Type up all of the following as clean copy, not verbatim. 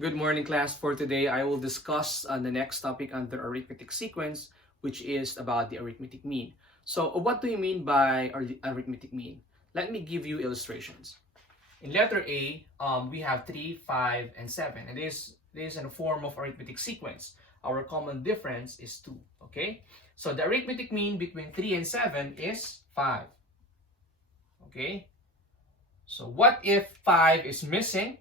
Good morning, class. For today, I will discuss the next topic under arithmetic sequence, which is about the arithmetic mean. So, what do you mean by arithmetic mean? Let me give you illustrations. In letter A, we have 3, 5, and 7. And this is in a form of arithmetic sequence. Our common difference is 2. Okay? So, the arithmetic mean between 3 and 7 is 5. Okay? So, what if 5 is missing?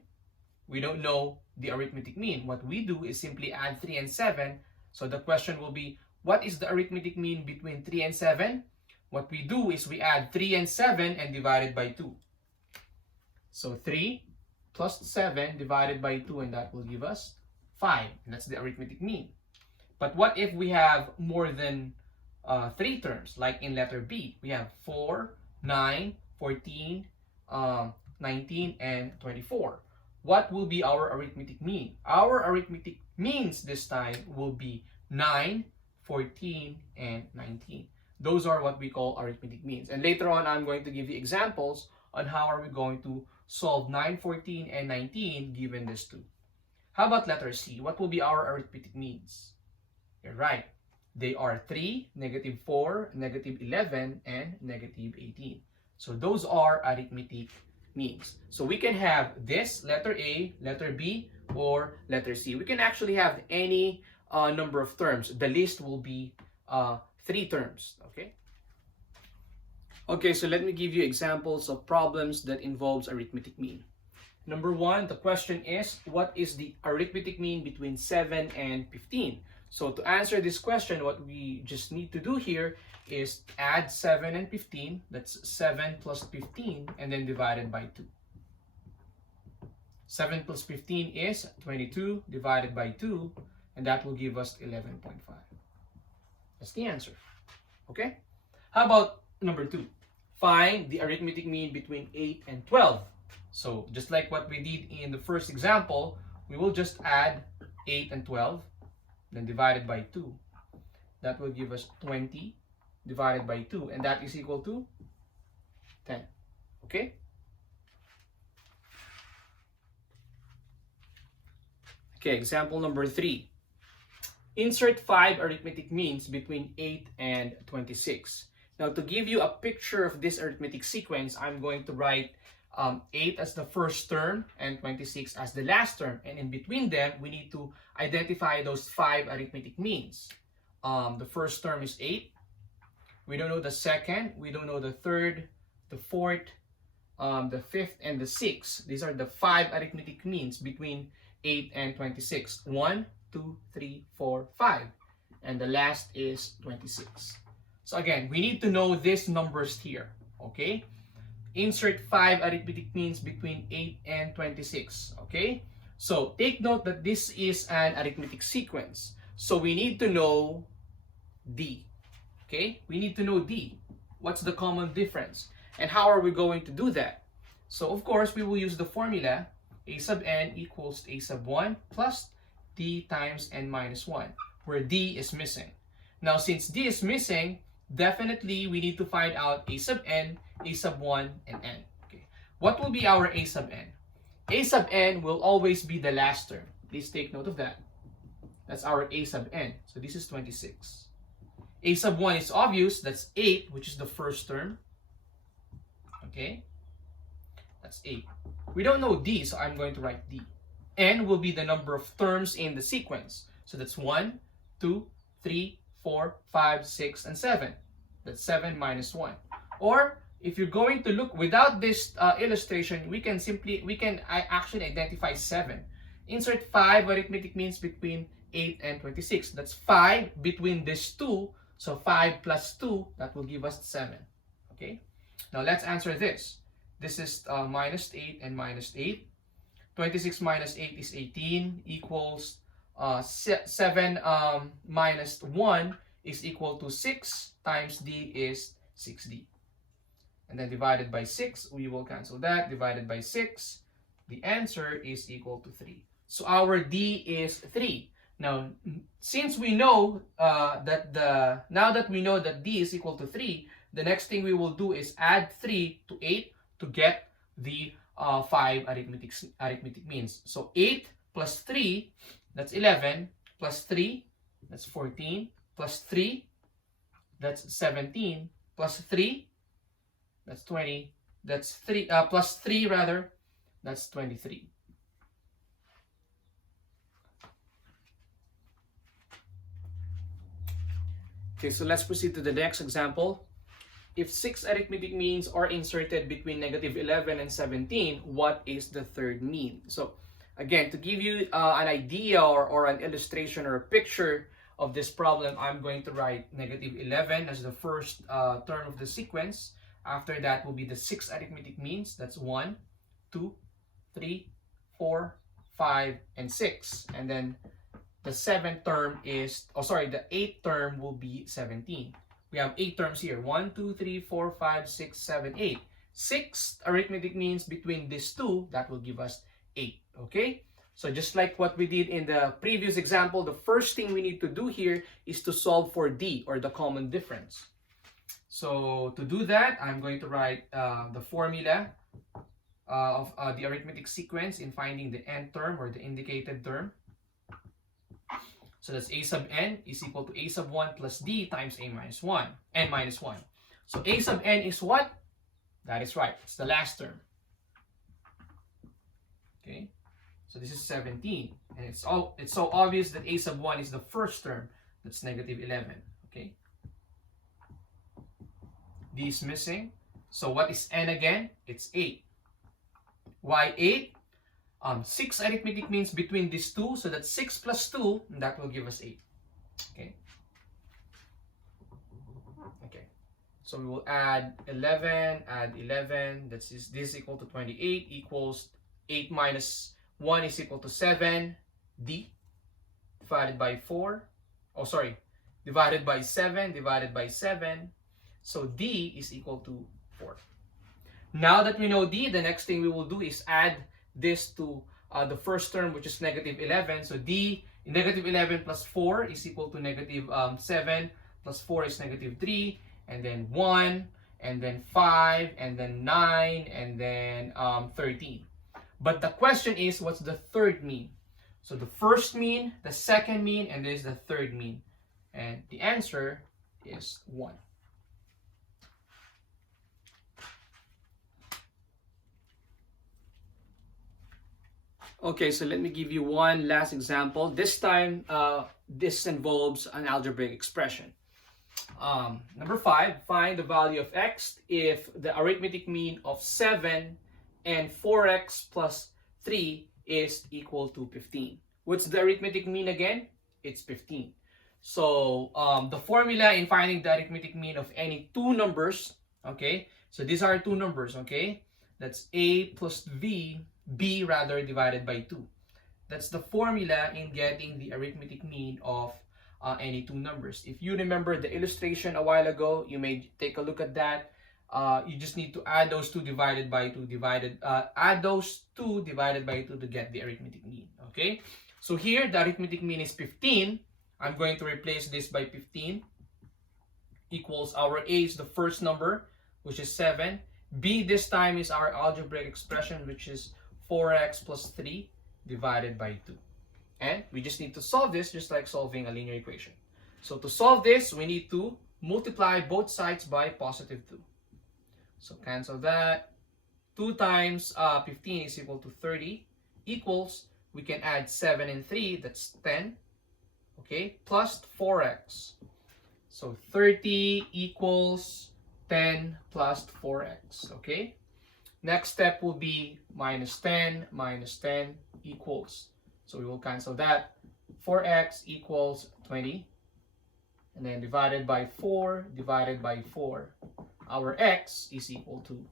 We don't know the arithmetic mean. What we do is simply add 3 and 7. So the question will be, what is the arithmetic mean between 3 and 7? What we do is we add 3 and 7 and divide it by 2. So 3 plus 7 divided by 2, and that will give us 5. And that's the arithmetic mean. But what if we have more than 3 terms? Like in letter B, we have 4, 9, 14, 19, and 24. What will be our arithmetic mean? Our arithmetic means this time will be 9, 14, and 19. Those are what we call arithmetic means. And later on, I'm going to give you examples on how are we going to solve 9, 14, and 19 given this two. How about letter C? What will be our arithmetic means? You're right. They are 3, negative 4, negative 11, and negative 18. So those are arithmetic means. So we can have this, letter A, letter B, or letter C. We can actually have any number of terms. The list will be 3 terms. Okay, so let me give you examples of problems that involves arithmetic mean. Number 1, the question is, what is the arithmetic mean between 7 and 15? So to answer this question, what we just need to do here is add 7 and 15. That's 7 plus 15, and then divided by 2. 7 plus 15 is 22 divided by 2, and that will give us 11.5. That's the answer. Okay? How about number 2? Find the arithmetic mean between 8 and 12. So just like what we did in the first example, we will just add 8 and 12, then divided by 2. That will give us 20 divided by 2, and that is equal to 10. Okay? Okay, example number 3. Insert 5 arithmetic means between 8 and 26. Now, to give you a picture of this arithmetic sequence, I'm going to write 8 as the first term and 26 as the last term. And in between them, we need to identify those 5 arithmetic means. The first term is 8. We don't know the second. We don't know the third, the fourth, the fifth, and the sixth. These are the 5 arithmetic means between 8 and 26. 1, 2, 3, 4, 5. And the last is 26. So again, we need to know these numbers here. Okay? Insert 5 arithmetic means between 8 and 26. Okay? So take note that this is an arithmetic sequence. So we need to know D. Okay? We need to know D. What's the common difference? And how are we going to do that? So of course, we will use the formula a sub n equals a sub 1 plus d times n minus 1, where d is missing. Now, since d is missing, definitely we need to find out a sub n, a sub 1, and n. Okay. What will be our a sub n? A sub n will always be the last term. Please take note of that. That's our a sub n. So this is 26. A sub 1 is obvious. That's 8, which is the first term. Okay? That's 8. We don't know d, so I'm going to write d. N will be the number of terms in the sequence. So that's 1, 2, 3, 4, 5, 6, and 7. That's 7 minus 1. Or if you're going to look without this illustration, we can actually identify 7. Insert 5 arithmetic means between 8 and 26. That's 5 between these two. So 5 plus 2, that will give us 7. Okay? Now let's answer this. This is minus 8 and minus 8. 26 minus 8 is 18 equals 7 minus 1 is equal to 6 times d is 6d. And then divided by 6, we will cancel that. Divided by 6, the answer is equal to 3. So our d is 3. Now, since we know now that we know that d is equal to 3, the next thing we will do is add 3 to 8 to get the 5 arithmetic means. So 8 plus 3, that's 11, plus 3, that's 14, plus 3, that's 17, plus 3, that's 20, that's 3, plus 3 rather, that's 23. Okay, so let's proceed to the next example. If 6 arithmetic means are inserted between -11 and 17, what is the third mean? So again, to give you an idea or an illustration or a picture of this problem, I'm going to write -11 as the first term of the sequence. After that will be the 6 arithmetic means. That's 1, 2, 3, 4, 5, and 6. And then the 7th term is, the 8th term will be 17. We have 8 terms here. 1, 2, 3, 4, 5, 6, 7, 8. 6 arithmetic means between these two, that will give us 8. Okay? So just like what we did in the previous example, the first thing we need to do here is to solve for D, or the common difference. So to do that, I'm going to write the formula of the arithmetic sequence in finding the nth term or the indicated term. So that's a sub n is equal to a sub 1 plus d times a minus 1, n minus 1. So a sub n is what? That is right. It's the last term. Okay. So this is 17. And it's so obvious that a sub 1 is the first term. That's -11. Okay. D is missing. So what is n again? It's 8. Why 8? 6 arithmetic means between these two, so that's 6 plus 2, and that will give us 8. Okay. Okay. So we will add 11, this is equal to 28, equals 8 minus 1 is equal to 7, D, divided by 4, divided by 7, so D is equal to 4. Now that we know D, the next thing we will do is add this to the first term, which is -11. So D, -11 plus 4 is equal to -7 plus 4 is -3, and then 1, and then 5, and then 9, and then 13. But the question is, what's the third mean? So the first mean, the second mean, and this is the third mean. And the answer is 1. Okay, so let me give you one last example. This time, this involves an algebraic expression. Number 5, find the value of x if the arithmetic mean of 7 and 4x plus 3 is equal to 15. What's the arithmetic mean again? It's 15. So the formula in finding the arithmetic mean of any two numbers, okay? So these are two numbers, okay? That's a plus b rather, divided by 2. That's the formula in getting the arithmetic mean of any two numbers. If you remember the illustration a while ago, you may take a look at that. You just need to add those two divided by 2 to get the arithmetic mean. Okay, so here the arithmetic mean is 15. I'm going to replace this by 15 equals our a is the first number, which is 7. B this time is our algebraic expression, which is 4x plus 3 divided by 2. And we just need to solve this just like solving a linear equation. So to solve this, we need to multiply both sides by positive 2. So cancel that. 2 times 15 is equal to 30 equals, we can add 7 and 3, that's 10. Okay, plus 4x. So 30 equals 10 plus 4x. Okay. Next step will be minus 10 equals. So we will cancel that. 4x equals 20. And then divided by 4. Our x is equal to